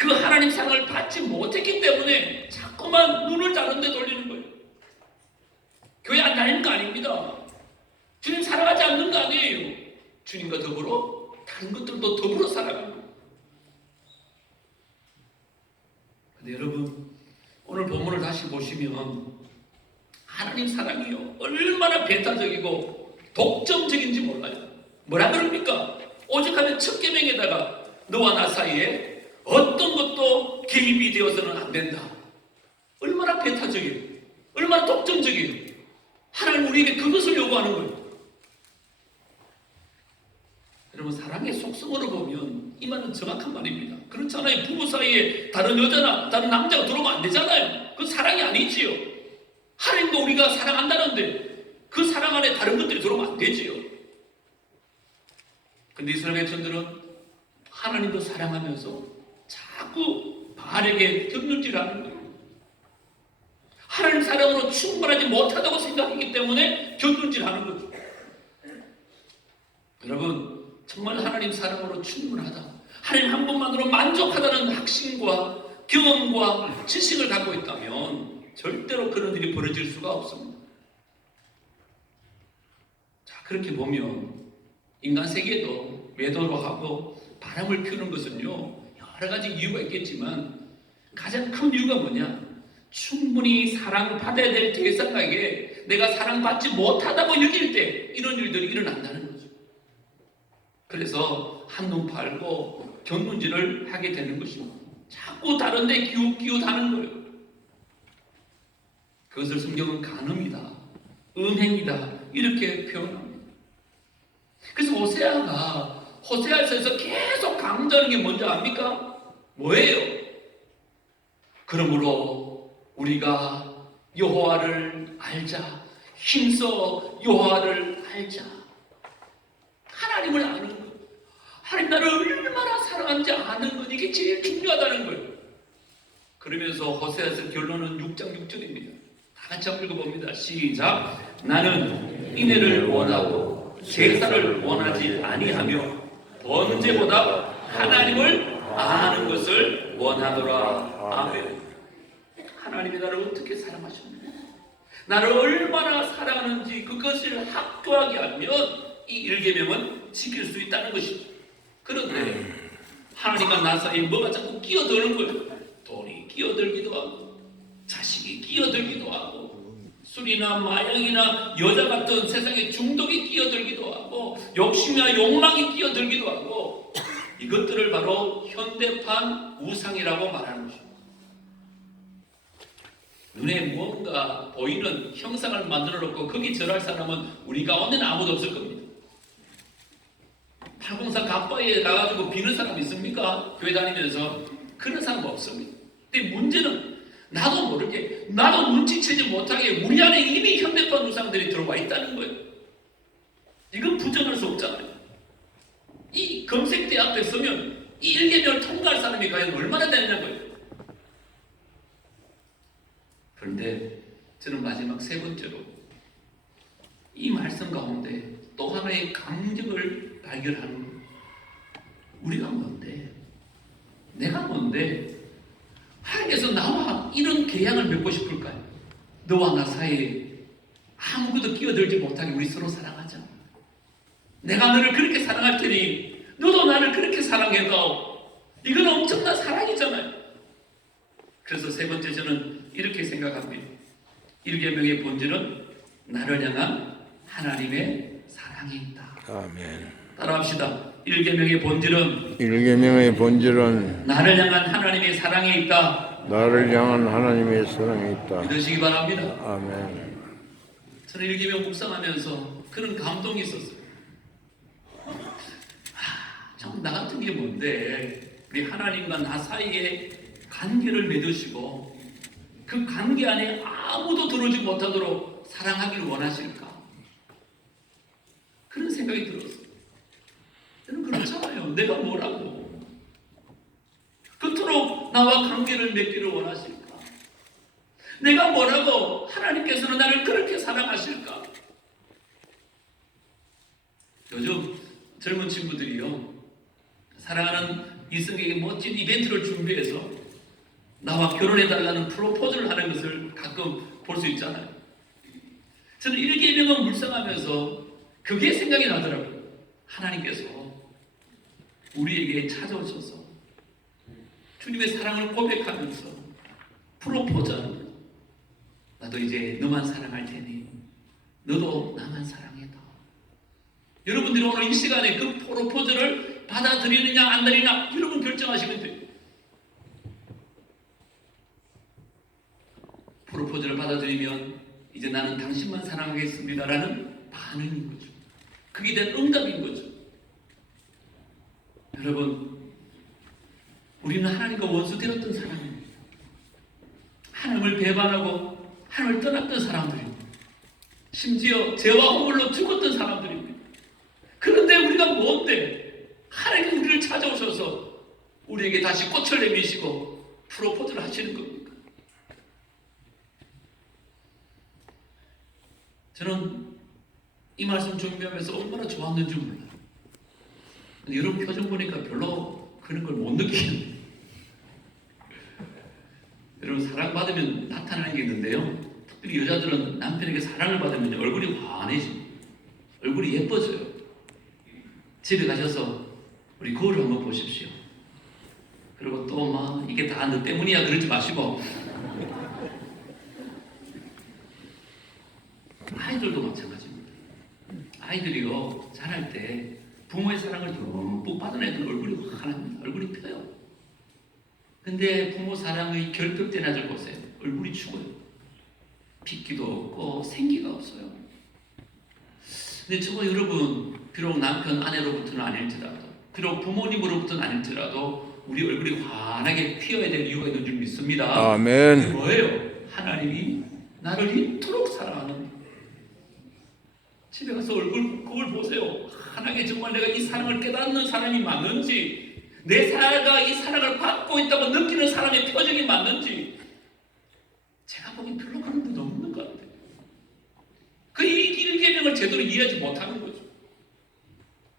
그 하나님 사랑을 받지 못했기 때문에 자꾸만 눈을 다른 데 돌리는 거예요. 교회 안 다니는 거 아닙니다. 주님 사랑하지 않는 거 아니에요. 주님과 더불어 다른 것들도 더불어 살아가는 거예요. 근데 여러분, 오늘 본문을 다시 보시면 하나님 사랑이요 얼마나 배타적이고 독점적인지 몰라요. 뭐라 그럽니까? 오직하면 첫 계명에다가 너와 나 사이에 어떤 것도 개입이 되어서는 안 된다. 얼마나 배타적이에요. 얼마나 독점적이에요. 하나님 우리에게 그것을 요구하는 거예요. 여러분, 사랑의 속성으로 보면 이 말은 정확한 말입니다. 그렇잖아요. 부부 사이에 다른 여자나 다른 남자가 들어오면 안 되잖아요. 그건 사랑이 아니지요. 하나님도 우리가 사랑한다는데 그 사랑 안에 다른 것들이 들어오면 안 되지요. 근데 이스라엘 백성들은 하나님도 사랑하면서 자꾸 바알에게 격렬질하는 거예요. 하나님 사랑으로 충분하지 못하다고 생각했기 때문에 격렬질하는 거죠. 여러분, 정말 하나님 사랑으로 충분하다, 하나님 한 분만으로 만족하다는 확신과 경험과 지식을 갖고 있다면 절대로 그런 일이 벌어질 수가 없습니다. 자, 그렇게 보면 인간 세계도 외도로 하고 바람을 피우는 것은요 여러 가지 이유가 있겠지만 가장 큰 이유가 뭐냐? 충분히 사랑받아야 될 대상에게 내가 사랑받지 못하다고 여길 때 이런 일들이 일어난다는 거죠. 그래서 한눈 팔고 견눈질을 하게 되는 것입니다. 자꾸 다른 데 기웃기웃하는 거예요. 그것을 성경은 간음이다, 음행이다 이렇게 표현합니다. 그래서 호세아서에서 계속 강조하는 게 뭔지 압니까? 뭐예요? 그러므로 우리가 여호와를 알자, 힘써 여호와를 알자. 하나님을 아는 것, 하나님 나를 얼마나 사랑하는지 아는 것, 이게 제일 중요하다는 거예요. 그러면서 호세아서 결론은 6장 6절입니다. 다 같이 한번 읽어봅니다. 시작. 나는 인애를 원하고 제사를 원하지 아니하며 번제보다 하나님을 아는 것을 원하더라. 아멘. 하나님이 나를 어떻게 사랑하셨느냐, 나를 얼마나 사랑하는지 그것을 확고하게 알면 이 1계명은 지킬 수 있다는 것이죠. 그런데 하나님과 나 사이에 뭐가 자꾸 끼어드는 거예요. 돈이 끼어들기도 하고 자식이 끼어들기도 하고 술이나 마약이나 여자 같은 세상의 중독이 끼어들기도 하고 욕심이나 욕망이 끼어들기도 하고, 이것들을 바로 현대판 우상이라고 말하는 것입니다. 눈에 뭔가 보이는 형상을 만들어 놓고 거기 절할 사람은 우리 가운데는 아무도 없을 겁니다. 팔공산 갑바에 나가지고 비는 사람 있습니까? 교회 다니면서 그런 사람 없습니다. 근데 문제는 나도 모르게, 나도 눈치채지 못하게 우리 안에 이미 현대판 우상들이 들어와 있다는 거예요. 이건 부정할 수 없잖아요. 이 검색대 앞에 서면 이 1계명을 통과할 사람이 과연 얼마나 되냐고요. 그런데 저는 마지막 세 번째로 이 말씀 가운데 또 하나의 감격을 발견하는 거예요. 우리가 뭔데? 내가 뭔데? 하나님께서 나와 이런 계약을 맺고 싶을까요? 너와 나 사이에 아무것도 끼어들지 못하게 우리 서로 사랑하자. 내가 너를 그렇게 사랑할 테니 너도 나를 그렇게 사랑해도, 이건 엄청난 사랑이잖아요. 그래서 세 번째, 저는 이렇게 생각합니다. 1계명의 본질은 나를 향한 하나님의 사랑에 있다. 아멘. 따라합시다. 1계명의 본질은 나를 향한 하나님의 사랑에 있다. 나를 향한 하나님의 사랑이 있다. 믿으시기 바랍니다. 아멘. 저는 1계명 묵상하면서 그런 감동이 있었어요. 참, 나 같은 게 뭔데 우리 하나님과 나 사이에 관계를 맺으시고 그 관계 안에 아무도 들어오지 못하도록 사랑하기를 원하실까? 그런 생각이 들었어요. 저는 그렇잖아요. 내가 뭐라고 그토록 나와 관계를 맺기를 원하실까? 내가 뭐라고 하나님께서는 나를 그렇게 사랑하실까? 요즘 젊은 친구들이요, 사랑하는 이성에게 멋진 이벤트를 준비해서 나와 결혼해달라는 프로포즈를 하는 것을 가끔 볼 수 있잖아요. 저는 1계명을 묵상하면서 그게 생각이 나더라고요. 하나님께서 우리에게 찾아오셔서 주님의 사랑을 고백하면서 프로포즈하는 거예요. 나도 이제 너만 사랑할 테니 너도 나만 사랑해다. 여러분들이 오늘 이 시간에 그 프로포즈를 받아들이느냐 안 받아들이느냐 여러분 결정하시면 돼요. 프로포즈를 받아들이면 이제 나는 당신만 사랑하겠습니다라는 반응인 거죠. 그게 된 응답인 거죠. 여러분, 우리는 하나님과 원수되었던 사람입니다. 하나님을 배반하고 하나님을 떠났던 사람들입니다. 심지어 죄와 허물로 죽었던 사람들입니다. 그런데 우리가 뭔데 하나님이 우리를 찾아오셔서 우리에게 다시 꽃을 내미시고 프로포즈를 하시는 겁니까? 저는 이 말씀 준비하면서 얼마나 좋았는지 몰라요. 근데 여러분 표정 보니까 별로 그런 걸 못 느끼는. 여러분 사랑받으면 나타나는 게 있는데요. 특별히 여자들은 남편에게 사랑을 받으면 얼굴이 환해집니다. 얼굴이 예뻐져요. 집에 가셔서 우리 거울을 한번 보십시오. 그리고 또 막 이게 다 너 때문이야 그러지 마시고 아이들도 마찬가지입니다. 아이들이요 자랄 때 부모의 사랑을 듬뿍 받은 애들 얼굴이 환합니다. 얼굴이 펴요. 근데 부모 사랑의 결핍된 아들 보세요. 얼굴이 죽어요. 핏기도 없고 생기가 없어요. 근데 저와 여러분 비록 남편 아내로부터는 아닐지라도 비록 부모님으로부터는 아닐지라도 우리 얼굴이 환하게 피어야 될 이유가 있는 줄 믿습니다. 아멘. 뭐예요? 하나님이 나를 이토록 사랑하는. 집에 가서 거울 보세요. 하나님께 정말 내가 이 사랑을 깨닫는 사람이 맞는지, 내 사랑가 이 사랑을 받고 있다고 느끼는 사람의 표정이 맞는지 제가 보기엔 별로 그런 분 없는 것 같아요. 그 1계명을 제대로 이해하지 못하는 거죠.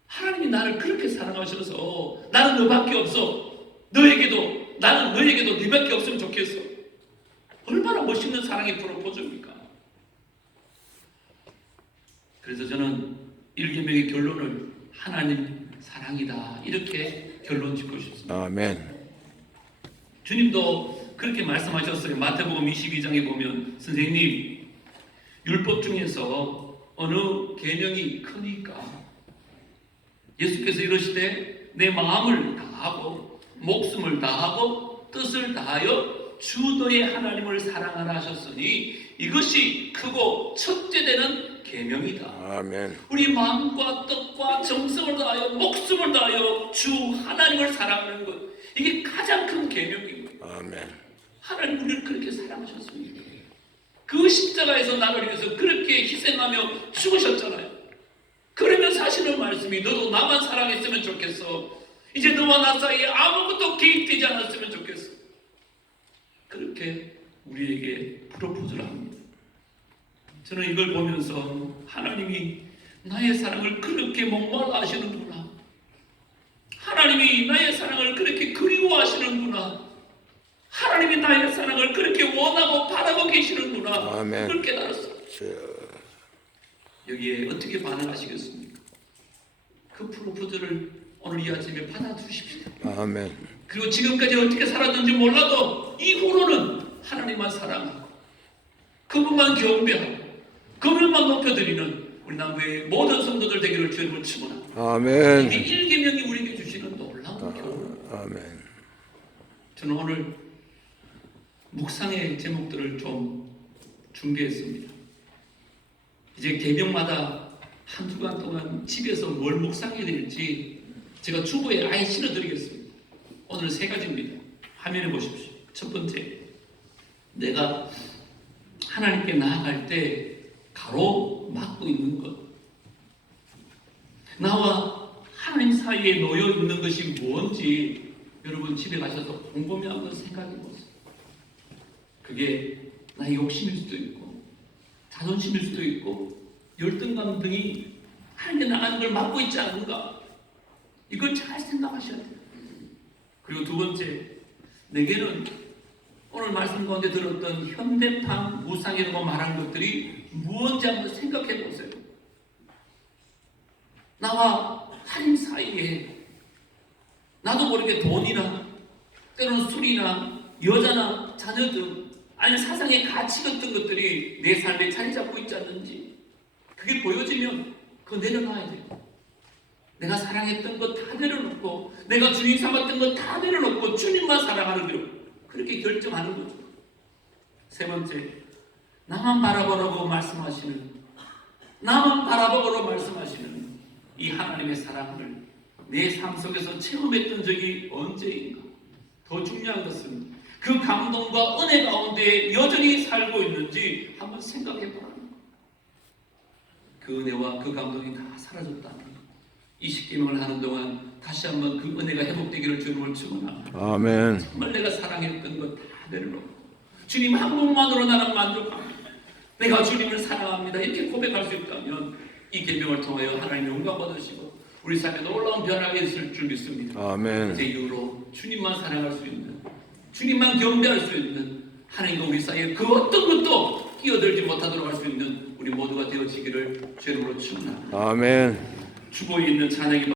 하나님이 나를 그렇게 사랑하셔서 나는 너밖에 없어. 나는 너에게도 네밖에 없으면 좋겠어. 얼마나 멋있는 사랑의 프로포즈입니까? 그래서 저는 1계명의 결론을 하나님 사랑이다 이렇게 결론 짓고 싶습니다. 아멘. 주님도 그렇게 말씀하셨어요. 마태복음 22장에 보면 선생님 율법 중에서 어느 계명이 크니까 예수께서 이러시되 내 마음을 다하고 목숨을 다하고 뜻을 다하여 주 너의 하나님을 사랑하라 하셨으니 이것이 크고 첫째 되는 계명이다. 아멘. 우리 마음과 뜻과 정성을 다하여 목숨을 다하여 주 하나님을 사랑하는 것 이게 가장 큰 계명입니다. 아멘. 하나님 우리를 그렇게 사랑하셨습니다. 그 십자가에서 나를 위해서 그렇게 희생하며 죽으셨잖아요. 그러면 사실은 말씀이 너도 나만 사랑했으면 좋겠어. 이제 너와 나 사이에 아무것도 개입되지 않았으면 좋겠어. 그렇게 우리에게 프로포즈를 합니다. 저는 이걸 보면서 하나님이 나의 사랑을 그렇게 목말라 하시는구나. 하나님이 나의 사랑을 그렇게 그리워하시는구나. 하나님이 나의 사랑을 그렇게 원하고 바라고 계시는구나. 아멘. 그걸 깨달았어요. 여기에 어떻게 반응하시겠습니까? 그 프로포즈를 오늘 이 아침에 받아주십시오. 아멘. 그리고 지금까지 어떻게 살았는지 몰라도 이후로는 하나님만 사랑하고 그분만 경배하고 그분만 높여드리는 우리 남부의 모든 성도들 되기를 주님을 축원합니다. 아멘. 이게 1계명이 우리에게 주시는 놀라운 교훈. 아멘. 저는 오늘 묵상의 제목들을 좀 준비했습니다. 이제 계명마다 한두 간 동안 집에서 뭘 묵상해야 될지 제가 주보에 아예 실어드리겠습니다. 오늘 3가지입니다. 화면에 보십시오. 첫 번째, 내가 하나님께 나아갈 때 가로막고 있는 것. 나와 하나님 사이에 놓여 있는 것이 뭔지 여러분 집에 가셔서 곰곰이 한번 생각해 보세요. 그게 나의 욕심일 수도 있고 자존심일 수도 있고 열등감 등이 하나님께 나가는 걸 막고 있지 않은가? 이걸 잘 생각하셔야 돼요. 그리고 두 번째, 내게는 오늘 말씀 가운데 들었던 현대판 무상이라고 말한 것들이 무엇인지 한번 생각해 보세요. 나와 하나님 사이에 나도 모르게 돈이나 때로는 술이나 여자나 자녀 등 아니면 사상의 가치 같은 것들이 내 삶에 자리 잡고 있지 않는지 그게 보여지면 그거 내려놔야 돼요. 내가 사랑했던 것 다 내려놓고 내가 주님 삼았던 것 다 내려놓고 주님만 사랑하는 대로 그렇게 결정하는 거죠. 세 번째, 나만 바라보라고 말씀하시는 나만 바라보라고 말씀하시는 이 하나님의 사랑을 내 삶 속에서 체험했던 적이 언제인가? 더 중요한 것은 그 감동과 은혜 가운데 여전히 살고 있는지 한번 생각해 보라는 거예요. 그 은혜와 그 감동이 다 사라졌다면 이 십계명을 하는 동안 다시 한번 그 은혜가 회복되기를 주님을 축원합니다. 아멘. 정말 내가 사랑했던 것 다 내려놓고 주님 한 분만으로 나는 만족합니다. 내가 주님을 사랑합니다. 이렇게 고백할 수 있다면 이 계명을 통하여 하나님 영광 받으시고 우리 삶에 놀라운 변화가 있을 줄 믿습니다. 아멘. 이제 이후로 주님만 사랑할 수 있는 주님만 경배할 수 있는 하나님과 우리 사이에 그 어떤 것도 끼어들지 못하도록 할 수 있는 우리 모두가 되어지기를 주님으로 축원합니다. 아멘. 주보에 있는 찬양이